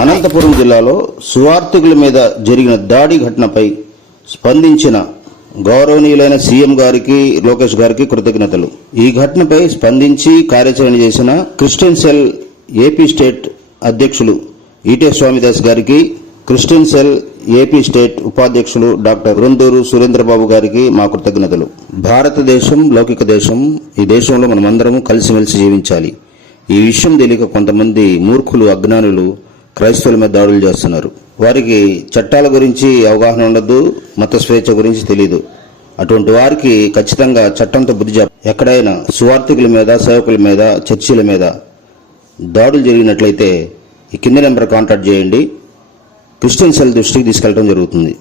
అనంతపురం జిల్లాలో సువార్థికుల మీద జరిగిన దాడి ఘటనపై స్పందించిన గౌరవనీయులైన సీఎం గారికి లోకేష్ గారికి కృతజ్ఞతలు. ఈ ఘటనపై స్పందించి కార్యాచరణ చేసిన క్రిస్టియన్ సెల్ ఏపీ స్టేట్ అధ్యక్షులు ఈటే స్వామిదాస్ గారికి క్రిస్టియన్ సెల్ ఏపీ స్టేట్ ఉపాధ్యక్షులు డాక్టర్ రుందూరు సురేంద్రబాబు గారికి మా కృతజ్ఞతలు. భారతదేశం లౌకిక దేశం ఈ దేశంలో మనమందరము కలిసిమెలిసి జీవించాలి. ఈ విషయం తెలియక కొంతమంది మూర్ఖులు అజ్ఞానులు క్రైస్తవుల మీద దాడులు చేస్తున్నారు. వారికి చట్టాల గురించి అవగాహన ఉండదు మత స్వేచ్ఛ గురించి తెలియదు అటువంటి వారికి ఖచ్చితంగా చట్టంతో బుద్ధి చెప్ప ఎక్కడైనా సువార్థికుల మీద సేవకుల మీద చర్చిల మీద దాడులు జరిగినట్లయితే ఈ కింది నెంబర్ కాంటాక్ట్ చేయండి. క్రిస్టియన్ సెల్ దృష్టికి తీసుకెళ్ళడం జరుగుతుంది.